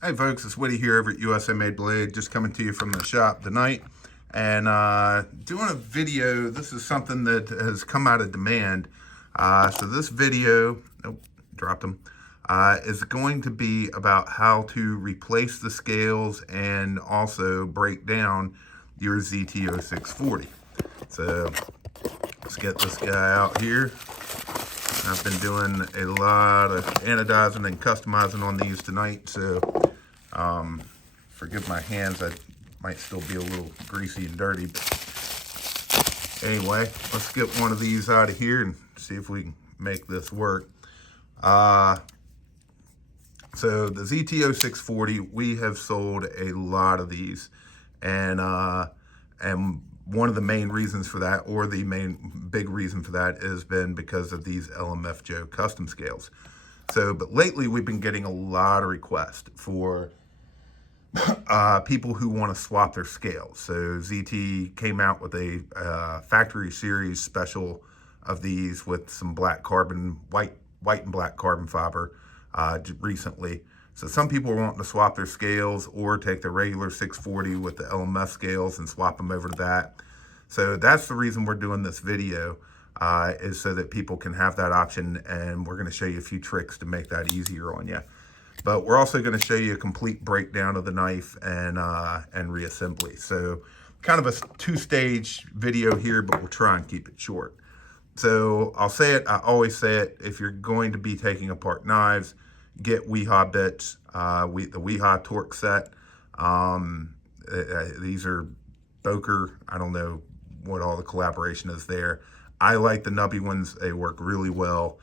Hey folks, it's Woody here over at USA Made Blade, just coming to you from the shop tonight and doing a video. This is something that has come out of demand. So this video, dropped them, is going to be about how to replace the scales and also break down your ZT0640. So let's get this guy out here. I've been doing a lot of anodizing and customizing on these tonight, so forgive my hands, I might still be a little greasy and dirty, but anyway, let's get one of these out of here and see if we can make this work. So the ZT0640, we have sold a lot of these, and one of the main reasons for that, or the main big reason for that, has been because of these LMF Joe custom scales. So, but lately we've been getting a lot of requests for people who want to swap their scales. So ZT came out with a factory series special of these with some black carbon, white and black carbon fiber recently. So some people are wanting to swap their scales or take the regular 640 with the LMF scales and swap them over to that. So that's the reason we're doing this video, is so that people can have that option, and we're going to show you a few tricks to make that easier on you. But we're also going to show you a complete breakdown of the knife and reassembly. So kind of a two-stage video here, but we'll try and keep it short. So I'll say it, I always say it, if you're going to be taking apart knives, get Weehaw bits, the Weehaw torque set. These are Boker, I don't know what all the collaboration is there. I like the nubby ones, they work really well.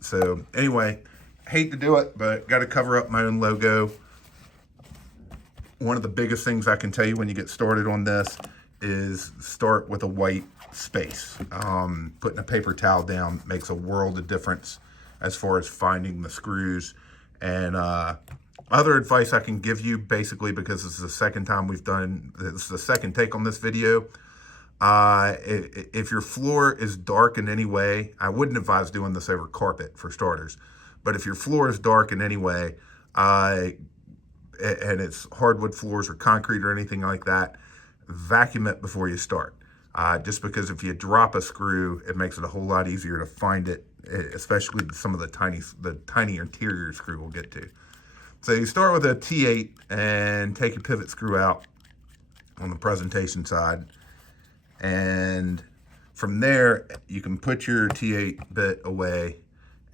So anyway, hate to do it, but got to cover up my own logo. One of the biggest things I can tell you when you get started on this is start with a white space. Putting a paper towel down makes a world of difference as far as finding the screws. And other advice I can give you, basically, because this is the second time this is the second take on this video. If your floor is dark in any way, I wouldn't advise doing this over carpet for starters. But if your floor is dark in any way, and it's hardwood floors or concrete or anything like that, vacuum it before you start. Just because if you drop a screw, it makes it a whole lot easier to find it, especially some of the tiny interior screw we'll get to. So you start with a T8 and take your pivot screw out on the presentation side. And from there, you can put your T8 bit away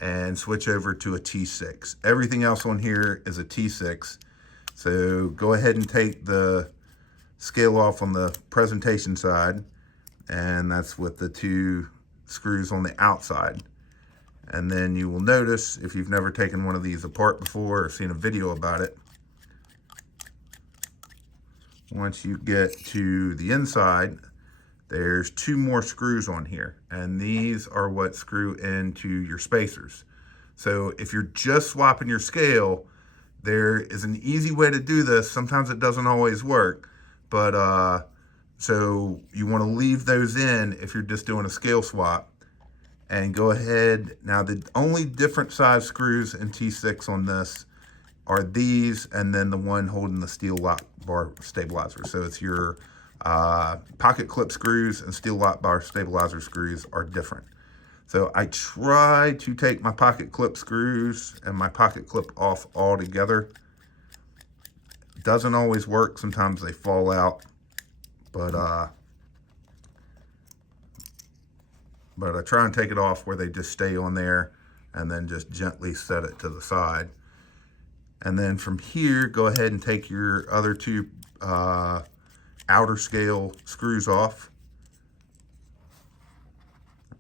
and switch over to a T6. Everything else on here is a T6. So go ahead and take the scale off on the presentation side, and that's with the two screws on the outside. And then you will notice, if you've never taken one of these apart before or seen a video about it, once you get to the inside, there's two more screws on here, and these are what screw into your spacers. So if you're just swapping your scale, there is an easy way to do this. Sometimes it doesn't always work, but so you want to leave those in if you're just doing a scale swap, and go ahead. Now the only different size screws in T6 on this are these, and then the one holding the steel lock bar stabilizer. So it's your pocket clip screws and steel lock bar stabilizer screws are different. So I try to take my pocket clip screws and my pocket clip off altogether. Doesn't always work. Sometimes they fall out, but I try and take it off where they just stay on there, and then just gently set it to the side. And then from here, go ahead and take your other two outer scale screws off.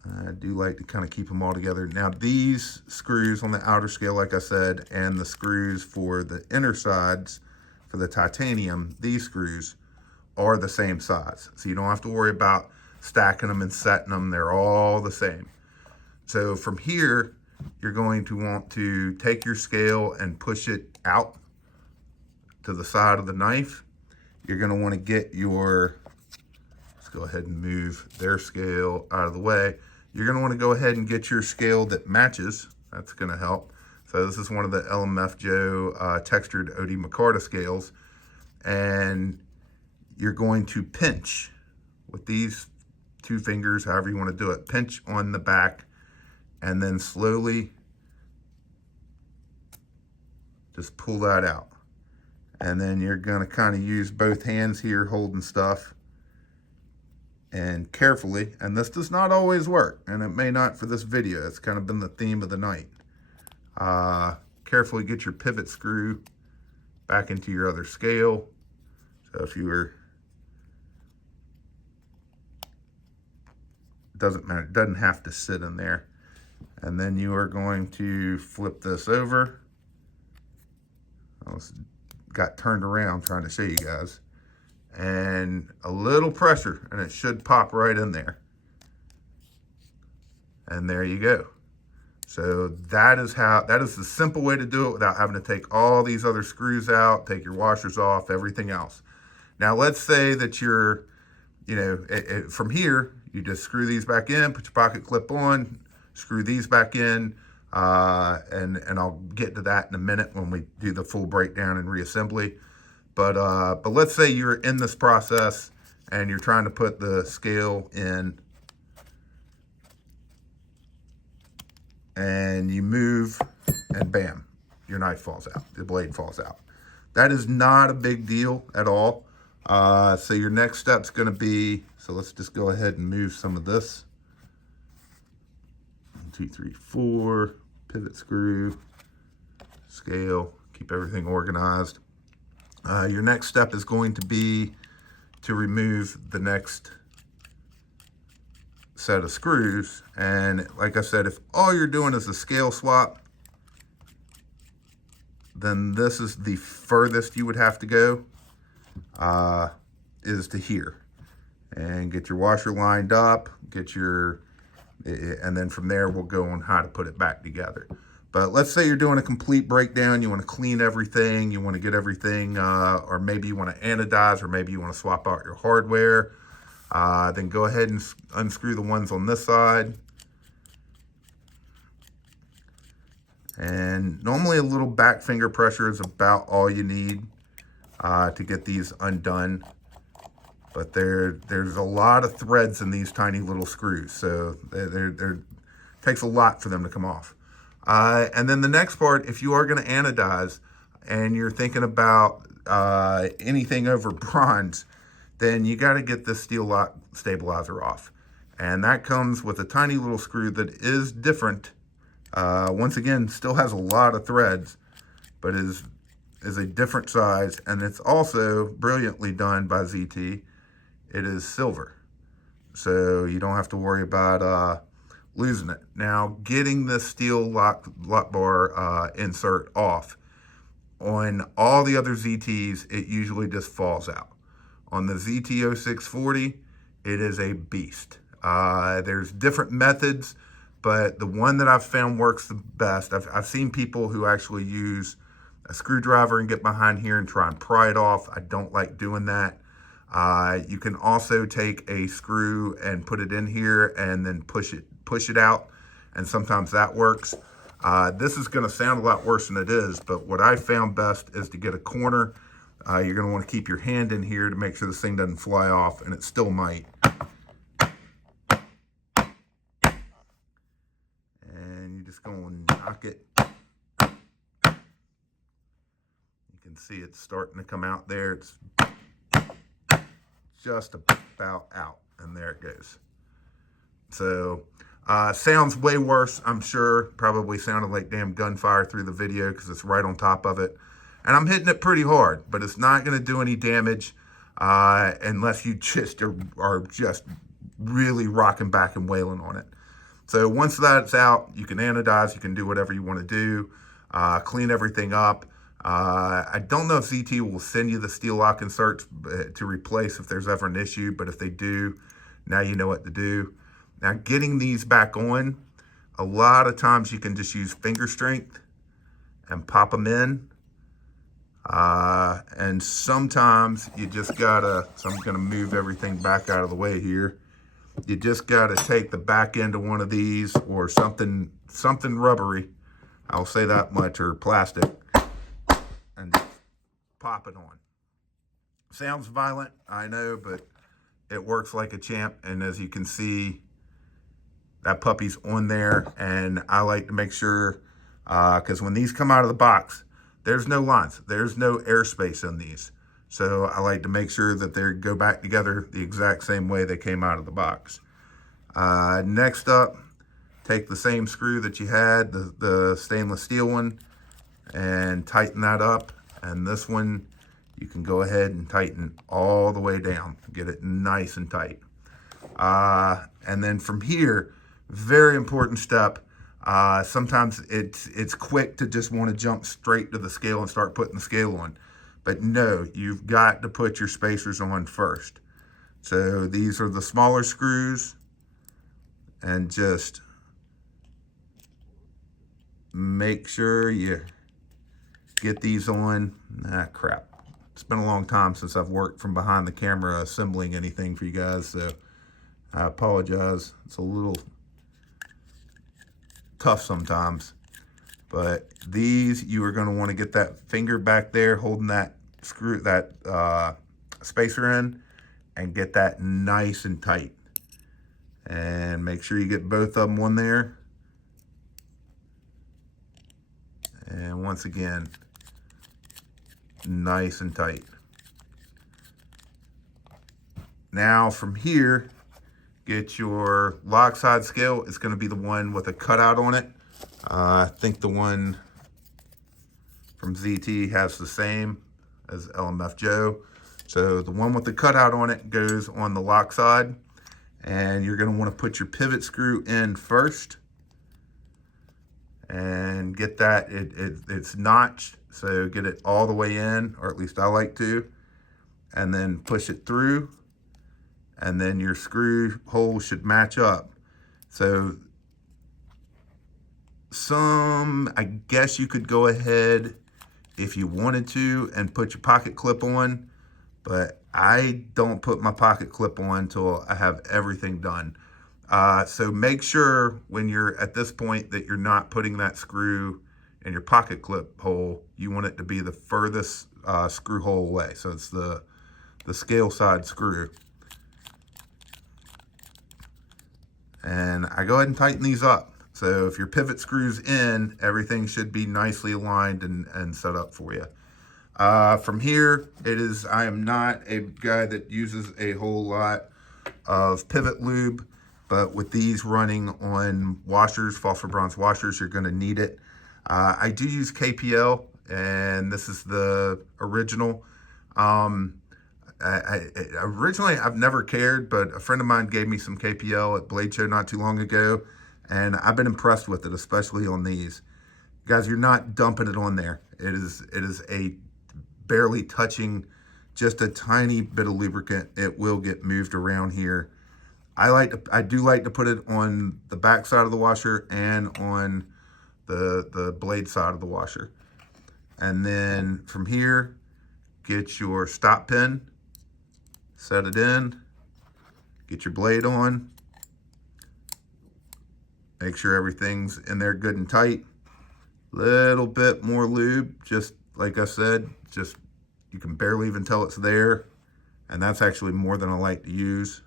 I do like to kind of keep them all together. Now these screws on the outer scale, like I said, and the screws for the inner sides for the titanium, these screws are the same size. So you don't have to worry about stacking them and setting them. They're all the same. So from here, you're going to want to take your scale and push it out to the side of the knife. You're going to want to get your, let's go ahead and move their scale out of the way. You're going to want to go ahead and get your scale that matches. That's going to help. So this is one of the LMF Joe textured OD Micarta scales. And you're going to pinch with these 2 fingers, however you want to do it. Pinch on the back and then slowly just pull that out. And then you're going to kind of use both hands here holding stuff and carefully, and this does not always work, and it may not for this video. It's kind of been the theme of the night. Carefully get your pivot screw back into your other scale. So if you were, doesn't matter, it doesn't have to sit in there. And then you are going to flip this over. I almost got turned around trying to show you guys. And a little pressure and it should pop right in there. And there you go. So that is the simple way to do it without having to take all these other screws out, take your washers off, everything else. Now let's say that you're, you know, from here, you just screw these back in, put your pocket clip on, screw these back in, and I'll get to that in a minute when we do the full breakdown and reassembly. But let's say you're in this process and you're trying to put the scale in, and you move and bam, your knife falls out, the blade falls out. That is not a big deal at all. So your next step's gonna be, so let's just go ahead and move some of this. 1, 2, 3, 4, pivot screw, scale, keep everything organized. Your next step is going to be to remove the next set of screws. And like I said, if all you're doing is a scale swap, then this is the furthest you would have to go, is to here. And get your washer lined up, and then from there we'll go on how to put it back together. But let's say you're doing a complete breakdown, you want to clean everything, you want to get everything, or maybe you want to anodize, or maybe you want to swap out your hardware. Then go ahead and unscrew the ones on this side. And normally a little back finger pressure is about all you need to get these undone. But there's a lot of threads in these tiny little screws, so it takes a lot for them to come off. And then the next part, if you are going to anodize and you're thinking about anything over bronze, then you got to get this steel lock stabilizer off. And that comes with a tiny little screw that is different. Once again, still has a lot of threads, but is a different size. And it's also brilliantly done by ZT. It is silver, so you don't have to worry about losing it. Now, getting this steel lock bar insert off, on all the other ZTs, it usually just falls out. On the ZT0640, it is a beast. There's different methods, but the one that I've found works the best, I've seen people who actually use a screwdriver and get behind here and try and pry it off. I don't like doing that. You can also take a screw and put it in here and then push it out, and sometimes that works. This is going to sound a lot worse than it is, but what I found best is to get a corner. You're going to want to keep your hand in here to make sure this thing doesn't fly off, and it still might. And you just go and knock it. You can see it's starting to come out there. It's just about out, and there it goes. So sounds way worse, I'm sure. Probably sounded like damn gunfire through the video because it's right on top of it, and I'm hitting it pretty hard, but it's not going to do any damage unless you just are just really rocking back and wailing on it. So once that's out, you can anodize, you can do whatever you want to do, clean everything up. I don't know if ZT will send you the steel lock inserts to replace if there's ever an issue, but if they do, now you know what to do. Now, getting these back on, a lot of times you can just use finger strength and pop them in. And sometimes you just gotta, so I'm gonna move everything back out of the way here. You just gotta take the back end of one of these or something rubbery, I'll say that much, or plastic, and just pop it on. Sounds violent, I know, but it works like a champ. And as you can see, that puppy's on there, and I like to make sure, because when these come out of the box, there's no lines, there's no airspace in these. So I like to make sure that they go back together the exact same way they came out of the box. Next up, take the same screw that you had, the stainless steel one, and tighten that up. And this one, you can go ahead and tighten all the way down, get it nice and tight. And then from here, very important step. Sometimes it's quick to just want to jump straight to the scale and start putting the scale on. But no, you've got to put your spacers on first. So these are the smaller screws, and just make sure you get these on. Crap. It's been a long time since I've worked from behind the camera assembling anything for you guys, so I apologize. It's a little tough sometimes. But these, you are going to want to get that finger back there holding that screw, that spacer in, and get that nice and tight. And make sure you get both of them on there. And once again, nice and tight. Now from here, get your lock side scale. It's going to be the one with a cutout on it. I think the one from ZT has the same as LMF Joe. So the one with the cutout on it goes on the lock side, and you're going to want to put your pivot screw in first and get that, it's notched, so get it all the way in, or at least I like to, and then push it through, and then your screw hole should match up. So I guess you could go ahead if you wanted to and put your pocket clip on, but I don't put my pocket clip on until I have everything done. So make sure when you're at this point that you're not putting that screw in your pocket clip hole. You want it to be the furthest screw hole away. So it's the scale side screw. And I go ahead and tighten these up. So if your pivot screw's in, everything should be nicely aligned and set up for you. From here, I am not a guy that uses a whole lot of pivot lube, but with these running on washers, phosphor bronze washers, you're gonna need it. I do use KPL, and this is the original. Originally, I've never cared, but a friend of mine gave me some KPL at Blade Show not too long ago, and I've been impressed with it, especially on these. Guys, you're not dumping it on there. It is a barely touching, just a tiny bit of lubricant. It will get moved around here. I do like to put it on the back side of the washer and on the blade side of the washer. And then from here, get your stop pin, set it in, get your blade on, make sure everything's in there good and tight. Little bit more lube, just like I said, just you can barely even tell it's there, and that's actually more than I like to use.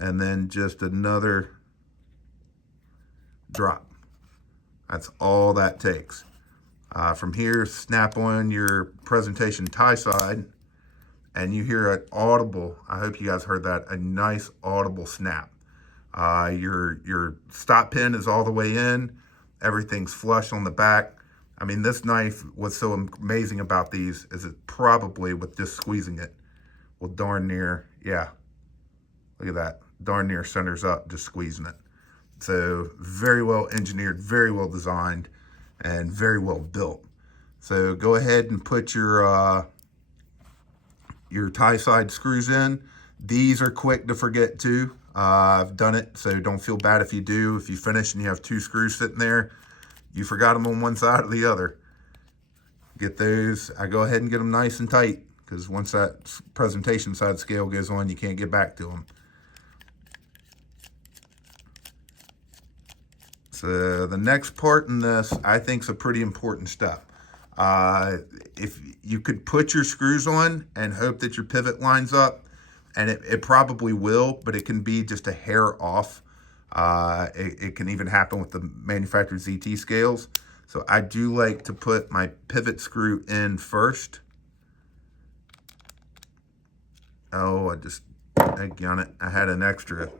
And then just another drop. That's all that takes. From here, snap on your presentation tie side, and you hear an audible, I hope you guys heard that, a nice audible snap. Your stop pin is all the way in, everything's flush on the back. I mean, this knife, what's so amazing about these is it probably, with just squeezing it, will darn near, yeah, look at that, darn near centers up just squeezing it. So very well engineered, very well designed, and very well built. So go ahead and put your tie side screws in. These are quick to forget too. I've done it, so don't feel bad if you do. If you finish and you have two screws sitting there, you forgot them on one side or the other. Get those. I go ahead and get them nice and tight, because once that presentation side scale goes on, you can't get back to them. So the next part in this, I think, is a pretty important step. If you could put your screws on and hope that your pivot lines up, and it probably will, but it can be just a hair off. It can even happen with the manufactured ZT scales. So I do like to put my pivot screw in first. Oh, thank you on it. I had an extra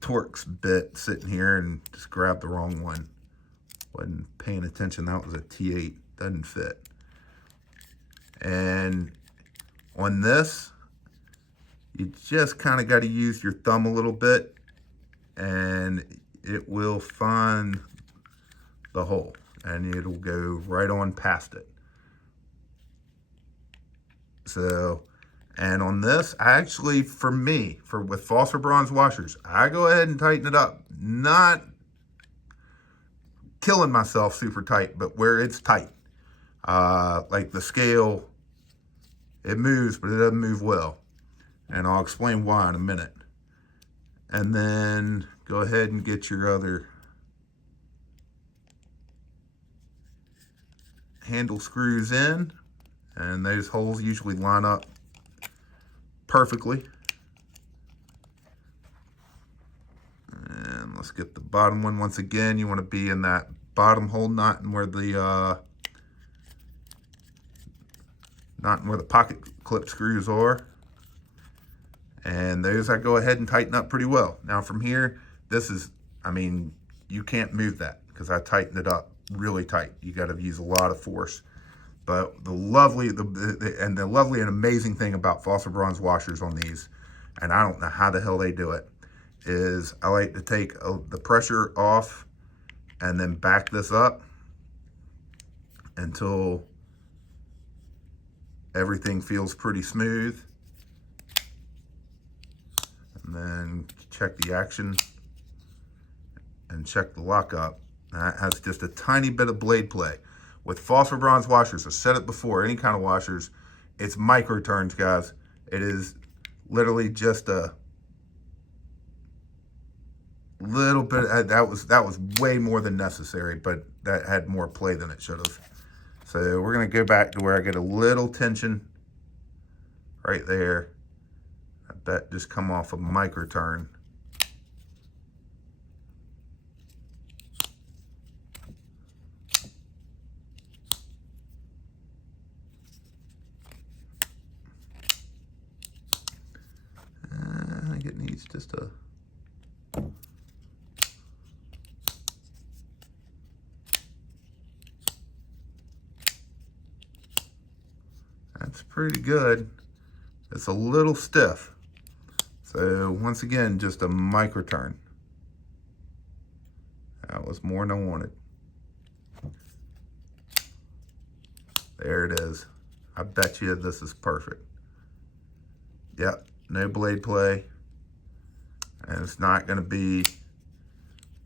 Torx bit sitting here and just grabbed the wrong one. Wasn't paying attention. That was a T8. Doesn't fit. And on this, you just kind of got to use your thumb a little bit, and it will find the hole, and it'll go right on past it. So, and on this, I actually, with phosphor bronze washers, I go ahead and tighten it up. Not killing myself super tight, but where it's tight. Like the scale, it moves, but it doesn't move well. And I'll explain why in a minute. And then go ahead and get your other handle screws in. And those holes usually line up perfectly. And let's get the bottom one. Once again, you want to be in that bottom hole, not in where the pocket clip screws are. And those I go ahead and tighten up pretty well. Now from here, you can't move that because I tightened it up really tight. You got to use a lot of force. But the lovely and amazing thing about phosphor bronze washers on these, and I don't know how the hell they do it, is I like to take the pressure off and then back this up until everything feels pretty smooth. And then check the action and check the lockup. That has just a tiny bit of blade play. With phosphor bronze washers, I've said it before, any kind of washers, it's micro turns, guys. It is literally just a little bit. That was way more than necessary, but that had more play than it should have. So we're gonna go back to where I get a little tension right there. I bet just come off a micro turn. I think it needs just a that's pretty good. It's a little stiff. So once again, just a micro turn. That was more than I wanted. There it is. I bet you this is perfect. Yep, no blade play. And it's not gonna be,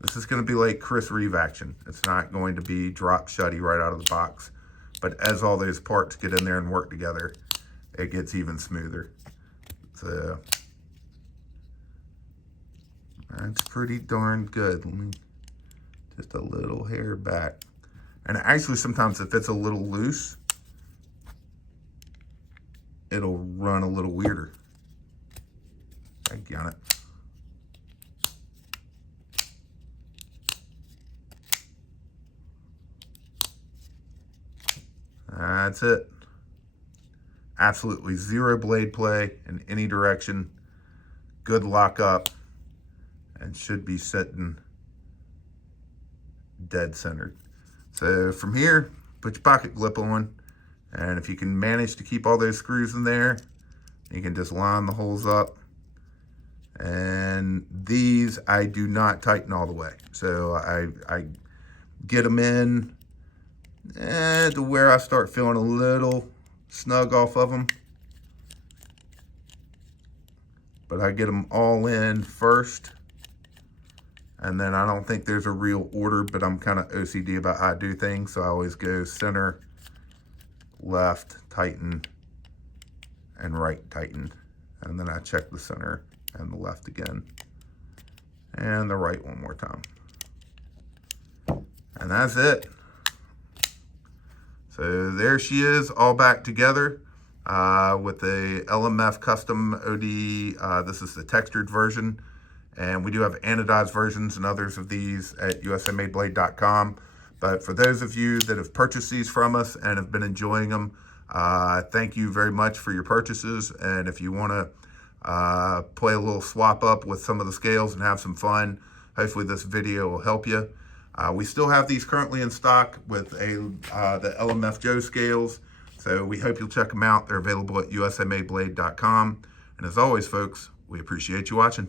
this is gonna be like Chris Reeve action. It's not going to be drop shutty right out of the box. But as all those parts get in there and work together, it gets even smoother. So that's pretty darn good. Let me just a little hair back. And actually sometimes if it's a little loose, it'll run a little weirder. I got it. That's it. Absolutely zero blade play in any direction. Good lockup, and should be sitting dead centered. So from here, put your pocket clip on, and if you can manage to keep all those screws in there, you can just line the holes up. And these I do not tighten all the way. So I get them in to where I start feeling a little snug off of them. But I get them all in first. And then I don't think there's a real order, but I'm kind of OCD about how I do things. So I always go center, left, tighten, and right, tighten. And then I check the center and the left again. And the right one more time. And that's it. So there she is, all back together with the LMF custom OD. This is the textured version. And we do have anodized versions and others of these at usamadeblade.com. But for those of you that have purchased these from us and have been enjoying them, thank you very much for your purchases. And if you want to play a little swap up with some of the scales and have some fun, hopefully this video will help you. We still have these currently in stock with the LMF Joe scales. So we hope you'll check them out. They're available at usamadeblade.com. And as always, folks, we appreciate you watching.